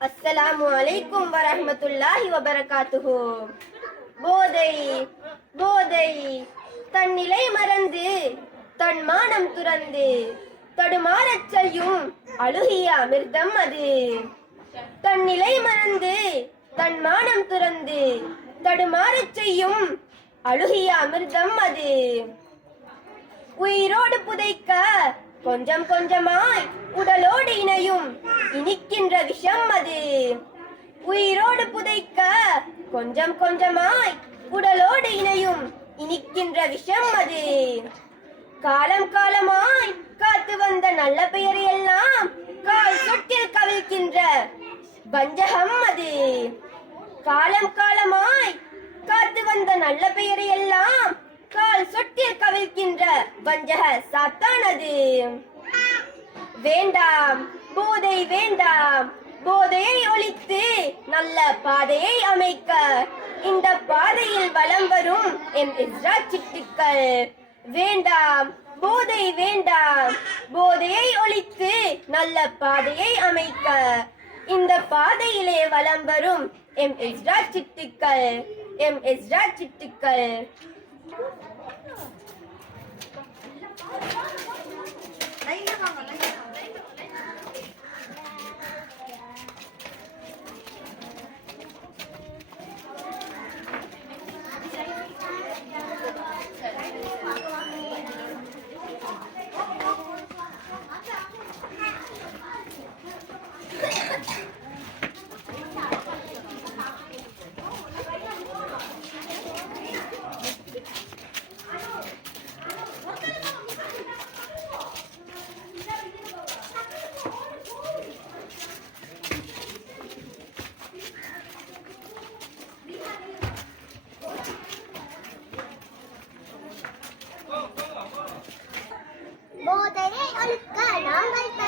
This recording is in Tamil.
அஸ்ஸலாமு அலைக்கும் வரஹமத்துல்லாஹி வபரகாத்துஹு போதை போதை. தன் நிலை மறந்து தன் மானம் துறந்து தடுமாறச் செய்யும் அழுகிய அமிர்தம் அது. தன் நிலை மறந்து தன் மானம் துறந்து தடுமாறச் செய்யும் அழுகிய அமிர்தம் அது. உயிரோடு புதைக்க கொஞ்சம் கொஞ்சமாய் உடலோடு இணையும் என்ற விஷம் அது உயிரோடு புதைக்க கொஞ்சம் கொஞ்சமாய் உடலோடு இணையும் இனிக்கின்ற விஷம் அது காலம் காலமாய் காத்து வந்த நல்ல பெயரை எல்லாம் கால் சொட்டில் கவிழ்க்கின்ற வஞ்சகம் அது காலம் காலமாய் காத்து வந்த நல்ல பெயரை எல்லாம் கால் சொட்டில் கவிழ்க்கின்ற வஞ்சக சாத்தானது. வேண்டாம். போதை வேண்டாம். போதையை ஒழித்து நல்ல பாதையை அமைக்க. இந்த பாதையில் வலம் வரும் எம் இஸ்ரா சிட்டுக்கள். வேண்டாம். போதை வேண்டாம். போதையை ஒழித்து நல்ல பாதையை அமைக்க. இந்த பாதையிலே வலம் வரும் எம் இஸ்ரா சிட்டுக்கள். எம் இஸ்ரா சிட்டுக்கள். 걸까? 나온 걸까?